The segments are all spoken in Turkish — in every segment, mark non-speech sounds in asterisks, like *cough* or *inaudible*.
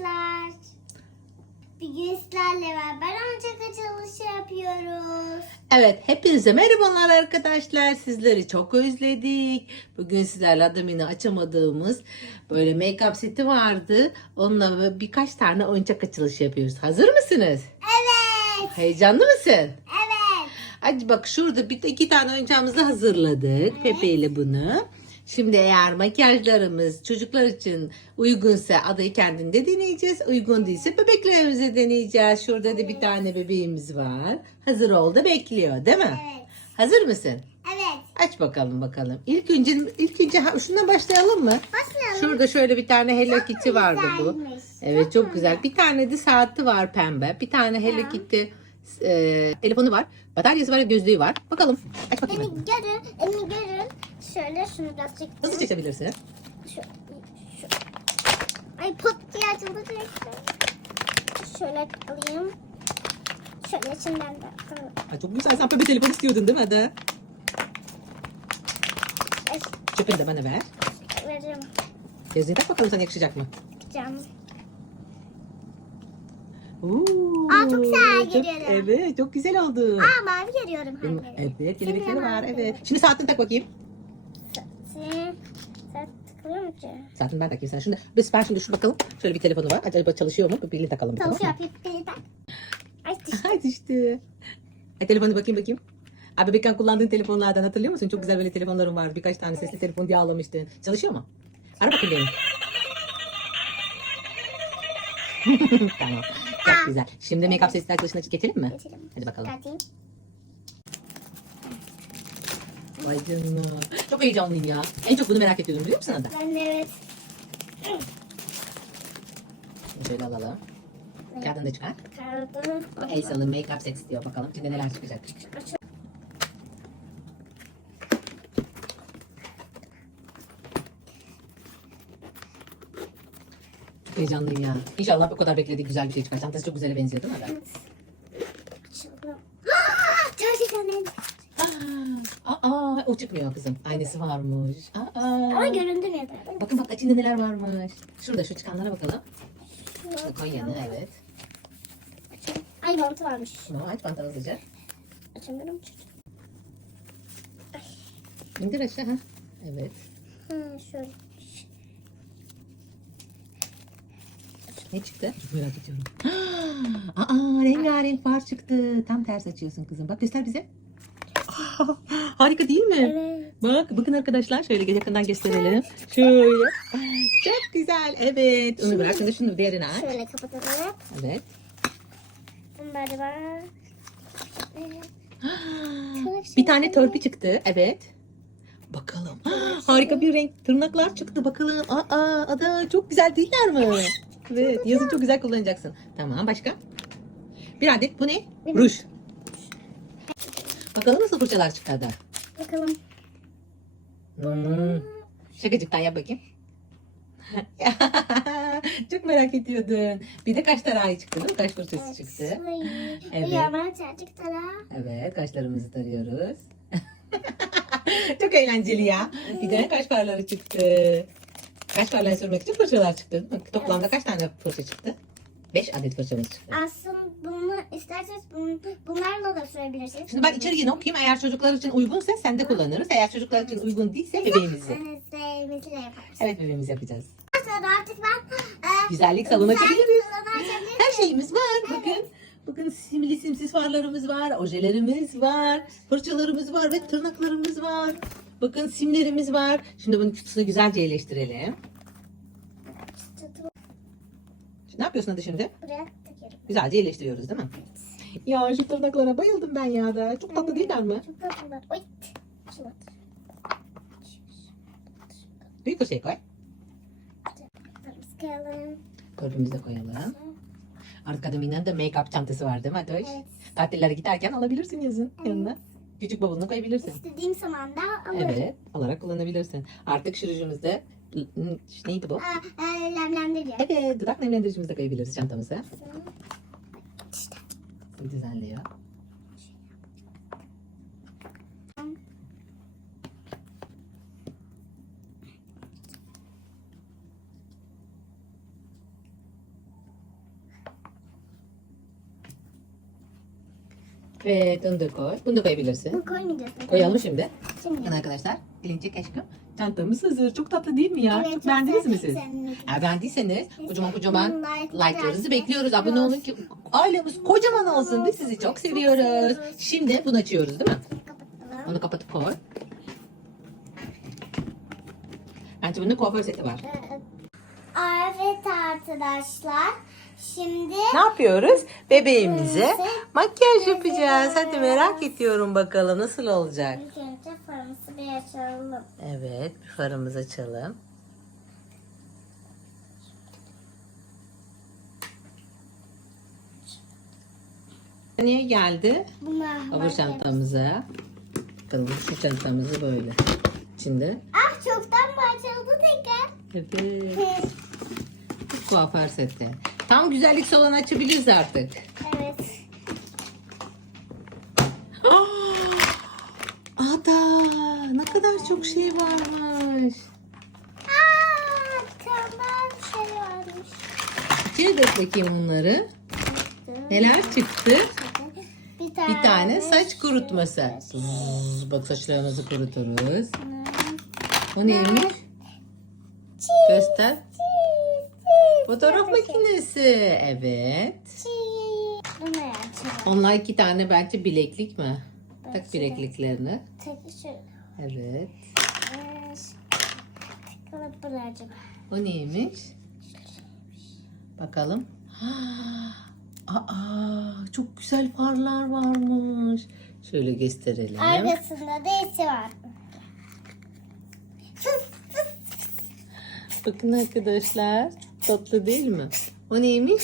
arkadaşlar. Bugün sizlerle beraber oyuncak açılışı yapıyoruz. Evet, hepinize merhabalar arkadaşlar. Sizleri çok özledik. Bugün sizlerle adımını açamadığımız böyle make-up seti vardı. Onunla birkaç tane oyuncak açılışı yapıyoruz. Hazır mısınız? Evet. Heyecanlı mısın? Evet. Hadi bak şurada bir iki tane oyuncağımızı hazırladık. Pepe ile bunu. Şimdi eğer makyajlarımız çocuklar için uygunsa adayı kendinde deneyeceğiz. Uygun değilse bebeklerimize deneyeceğiz. Şurada da bir tane bebeğimiz var. Hazır oldu bekliyor değil mi? Evet. Hazır mısın? Evet. Aç bakalım bakalım. İlk önce ilk önce ha- şundan başlayalım mı? Başlayalım. Şurada şöyle bir tane Hello Kitty vardı bu. Güzelmiş. Evet çok güzel. Bir tane de saati var pembe. Bir tane Hello Kitty e, telefonu var. Bataryası var, gözlüğü var. Bakalım. Aç bakayım. Beni görün. Beni görün. Şöyle şunu biraz çektim. Hızlı çekebilirsin. Şu, şu. Ay pot diye açıldı direkt. Şöyle alayım. Şöyle içinden de. Ay, çok güzel. Sen pembe telefon istiyordun değil mi Ada? Ay, Çöpünü de bana ver. Veririm. Gözlüğü tak bakalım sana yakışacak mı? Canım. Oo, Aa, çok güzel görüyorum. Evet çok güzel oldu. Aa mavi görüyorum halleri. evet kelebekleri Senin var evet. Şimdi saatini tak bakayım. Sen, sen tıkılıyor mu ki? Saatini ben takayım sana. Şimdi biz ben şimdi şu bakalım. Şöyle bir telefonu var. Acaba çalışıyor mu? Bir pilini takalım. Çalışıyor pipili tak. Ay *laughs* düştü. Ay düştü. Ay telefonu bakayım bakayım. Ay bebekken kullandığın telefonlardan hatırlıyor musun? Çok güzel böyle telefonlarım var. Birkaç tane sesli telefon diye ağlamıştın. Çalışıyor mu? Ara bakayım benim. *laughs* tamam. Çok güzel. Şimdi make-up sesli arkadaşına geçelim mi? Geçelim. Hadi bakalım. Çıkartayım. Vay canına. Çok heyecanlıyım ya. En çok bunu merak ediyordum biliyor musun Ada? Ben de evet. Şöyle alalım. Kağıdını da çıkar. Kağıdını. Elsa'nın make-up sets diyor bakalım. Şimdi neler çıkacak. Heyecanlıyım ya. İnşallah o kadar bekledik güzel bir şey çıkar. Çantası çok güzele benziyor değil mi? *gasps* Aa, Gerçekten en. Aa, aa, o çıkmıyor kızım. Aynısı varmış. Aa, Ama göründü bir Bakın bak içinde neler varmış. Şurada şu çıkanlara bakalım. Şu Konya'nın evet. Ay mantı varmış. Şunu aç pantolon hızlıca. Açamıyorum. İndir aşağı. Ha. Evet. Hı, şöyle. Ne çıktı? Çok merak ediyorum. Aa, rengarenk far çıktı. Tam ters açıyorsun kızım. Bak göster bize. *gasps* Harika değil mi? Evet. Bak bakın arkadaşlar şöyle yakından gösterelim. Şöyle. Çok güzel. Evet. Onu bırak. Şimdi şunu diğerini aç. Şöyle kapatalım. Evet. Bunları var. Evet. *gasps* Bir tane törpü çıktı. Evet. Bakalım. *gasps* Harika bir renk. Tırnaklar çıktı. Bakalım. Aa, ada çok güzel değiller mi? Evet. Yazın çok güzel kullanacaksın. Tamam. Başka? Bir adet. Bu ne? Benim. Ruj. Bakalım nasıl fırçalar çıktı ada. Bakalım. Hmm. Şakacıktan yap bakayım. *laughs* Çok merak ediyordun. Bir de kaş tarağı çıktı değil mi? Kaş fırçası çıktı. Evet. Evet. Kaşlarımızı tarıyoruz. *laughs* Çok eğlenceli ya. Bir de kaş farları çıktı. Kaş farlarını sürmek için fırçalar çıktı. Bak, toplamda kaç tane fırça çıktı? 5 adet fırçamız çıktı. Aslında bunu isterseniz bunu, bunlarla da sürebilirsiniz. Şimdi ben içeriğini okuyayım. Eğer çocuklar için uygunsa sen de kullanırız. Eğer çocuklar için uygun değilse bebeğimizi. Yani sevmesiyle yaparız. Evet bebeğimizi yapacağız. Artık ben e, Güzellik salonu açabiliriz. Her şeyimiz var. Bakın. Bakın simli simsiz farlarımız var. Ojelerimiz var. Fırçalarımız var ve tırnaklarımız var. Bakın simlerimiz var. Şimdi bunun kutusunu güzelce yerleştirelim. Şimdi ne yapıyorsun hadi şimdi? Buraya takıyorum. Güzelce yerleştiriyoruz değil mi? Ya şu tırnaklara bayıldım ben ya da. Çok tatlı değiller mi? Çok tatlılar. Oy. Şunu. Büyük bir şey koy. Sıkalım. Körpümüzü de koyalım. Artık Adamina'nın da make-up çantası var değil mi Adoş? Evet. Tatillere giderken alabilirsin yazın Evet. yanına. Küçük bavuluna koyabilirsin. İstediğim zaman da alırım. Evet, alarak kullanabilirsin. Artık şurucumuzda neydi bu? Aa, e, lemlendiriyor. Evet, dudak nemlendiricimizi de koyabiliriz çantamıza. Düzenliyor. Evet onu da koy. Bunu da koyabilirsin. Bu koymayacağız. Koyalım şimdi. Şimdi. Bakın arkadaşlar. Gelincik aşkım. Çantamız hazır. Çok tatlı değil mi ya? Evet, çok beğendiniz mi siz? Eğer beğendiyseniz kocaman kocaman Like like'larınızı bekliyoruz. Abone olun ki ailemiz kocaman olsun. Biz sizi çok seviyoruz. Şimdi bunu açıyoruz değil mi? Kapatalım. Onu kapatıp koy. Bence bunun kuaför seti var. Evet arkadaşlar. Şimdi Ne yapıyoruz? Bebeğimize makyaj yapacağız. Hadi merak ediyorum bakalım nasıl olacak. ilk önce farımızı bir açalım. Evet, bir farımızı açalım. Niye geldi? Bunlar çantamıza. Bakalım şu çantamızı böyle. İçinde. Ah çoktan başladı tekrar. Evet. *laughs* Bir kuaför seti. Tam güzellik salonu açabiliriz artık. evet. *gasps* Ada ne kadar çok şey varmış. Aa, tamam şey varmış. İçine dök bakayım onları. Neler çıktı? Bir tane, Bir tane saç kurutması. Zzz, bak saçlarımızı kuruturuz. O neymiş? Göster. Fotoğraf makinesi. Evet. Bunu açalım. Onlar iki tane bence bileklik mi? Tak bilekliklerini. Şu. Evet. Acaba. O neymiş? Bakalım. *gasps* Aa, çok güzel farlar varmış. Şöyle gösterelim. Arkasında da içi var. Bakın arkadaşlar. Tatlı değil mi? O neymiş?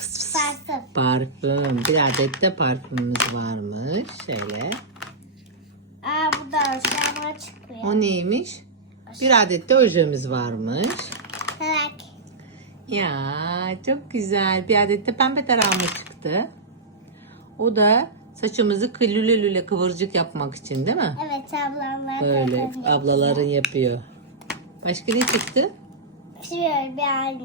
Sarsın. Parfüm. Bir adet de parfümümüz varmış. Şöyle. Aa bu da aşağıma çıkıyor. O neymiş? Bir adet de ojemiz varmış. Evet. Ya çok güzel. Bir adet de pembe tarağımız çıktı. O da saçımızı lüle kıvırcık yapmak için değil mi? Evet ablamlar. Böyle ablaların yapıyor. Başka ne çıktı?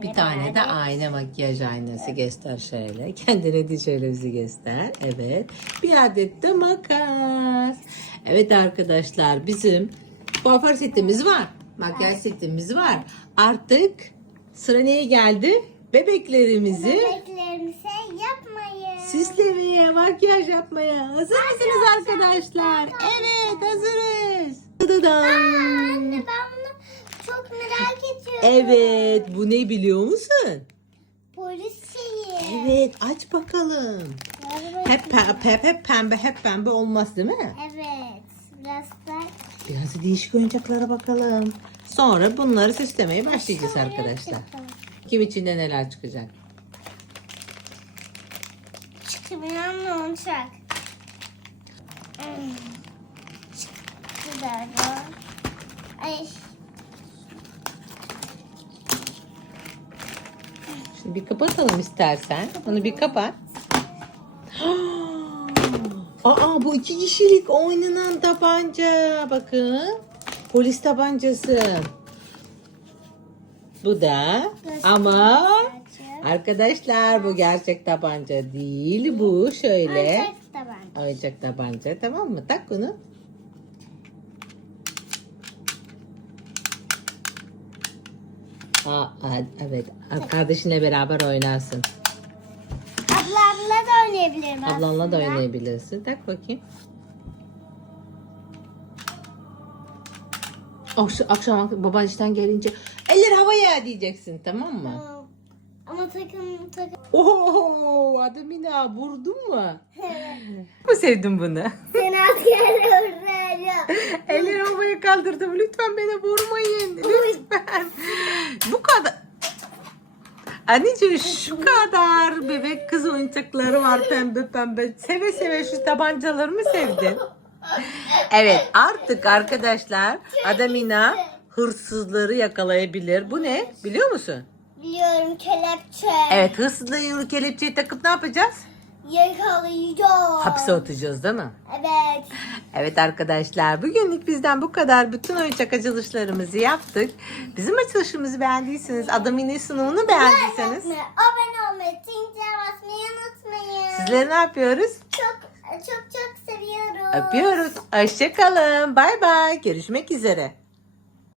Bir tane de ayna makyaj aynası göster şöyle. Kendine bizi göster. Evet. Bir adet de makas. Evet arkadaşlar bizim kuaför setimiz var. Makyaj setimiz var. Artık sıra neye geldi? Bebeklerimizi Bebeklerimize yapmayın. süslemeye, makyaj yapmaya. Hazır mısınız arkadaşlar? Evet hazırız. Dıdıdan. Anne ben merak ediyorum. Evet bu ne biliyor musun? Polis şeyi. Evet aç bakalım. Hep, pe- hep, hep pembe hep pembe olmaz değil mi? Evet. Biraz da Biraz da değişik oyuncaklara bakalım. Sonra bunları süslemeye başlayacağız arkadaşlar. Kim içinde neler çıkacak? Çıkmayan ne olacak? Hmm. Çıktı. Ay. Şimdi bir kapatalım istersen. Onu bir kapat. *gasps* Aa bu iki kişilik oynanan tabanca. Bakın. Polis tabancası. Bu da ama arkadaşlar bu gerçek tabanca değil. Bu şöyle. Ancak da ben. Oyuncak tabanca tamam mı? Tak bunu. Aa, evet. Kardeşinle beraber oynarsın. Ablamla da oynayabilirim Ablanla da aslında. oynayabilirsin. Tak bakayım. Akşam, akşam baban işten gelince eller havaya diyeceksin tamam mı? Tamam. Ama takım takım. Oho Ademina vurdun mu? *laughs* mu sevdin bunu? Seni askerle vuracağım. Eller havaya kaldırdım. Lütfen beni vurmayın. Lütfen. Bu kadar. Anneciğim şu kadar bebek kız oyuncakları var pembe pembe. Seve seve şu tabancaları mı sevdin? Evet artık arkadaşlar Adamina hırsızları yakalayabilir. Bu ne biliyor musun? Biliyorum kelepçe. Evet hırsızlığı kelepçeyi takıp ne yapacağız? Yakalayacağım. Hapse atacağız değil mi? Evet. *laughs* Evet arkadaşlar bugünlük bizden bu kadar. Bütün oyuncak açılışlarımızı yaptık. Bizim açılışımızı beğendiyseniz, Adamini sunumunu beğendiyseniz Abone olmayı, zincire basmayı unutmayın. sizleri ne yapıyoruz? Çok Çok çok seviyorum. Öpüyoruz. Hoşçakalın. Bay bay. Görüşmek üzere.